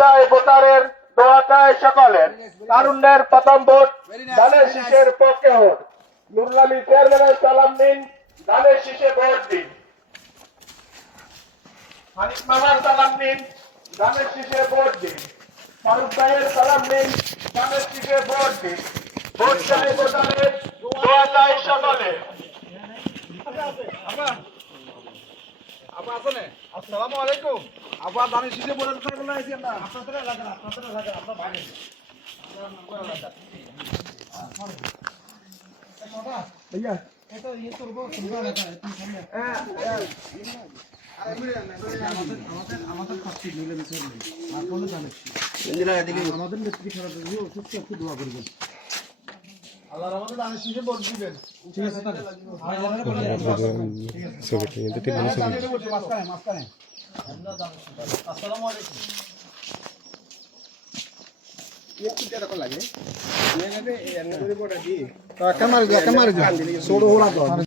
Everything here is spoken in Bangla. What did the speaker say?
চাই ভোটারের, দোয়া চাই সকলের। তারুণ্যের প্রথম ভোট ধানের শীষের পক্ষে হোক। নুরুল চেয়ারম্যানের সালাম নিন, ধানের শীষে ভোট দিন। হানিফ মামার সালাম নিন, ধানের শীষে ভোট দিন। ফারুক ভাইয়ের সালাম নিন, ধানের শীষে ভোট দিন। ভোট চাই ভোটারের, দোয়া চাই সকলের। আসসালামু আলাইকুম। আবার ধানের শীষে ভোটের কথা বলে আইছি আমরা। আপনাদের এলাকা আমরা বাইরে। भैया ये तो रुको सुनवा रहता है तुम सामने আমাদের কাছে মিলে মিশে নেই আর কোনো জানিস ইন্দিরা এদিকে আমাদের নেত্রী খারাপ হয়ে অসুস্থ একটু দোয়া করবেন আল্লাহর আমাদের দানের শীষে ভোট দিবেন ঠিক আছে তাহলে আর জানালে বলে ঠিক আছে সেক্রেটারি এতে ঠিক আছে মাসকানে আসসালামু আলাইকুম ये कितना रखो लगे मैंने तो ये अन्य कोई बोला जी तो क्या मार दिया छोड़ो होला तो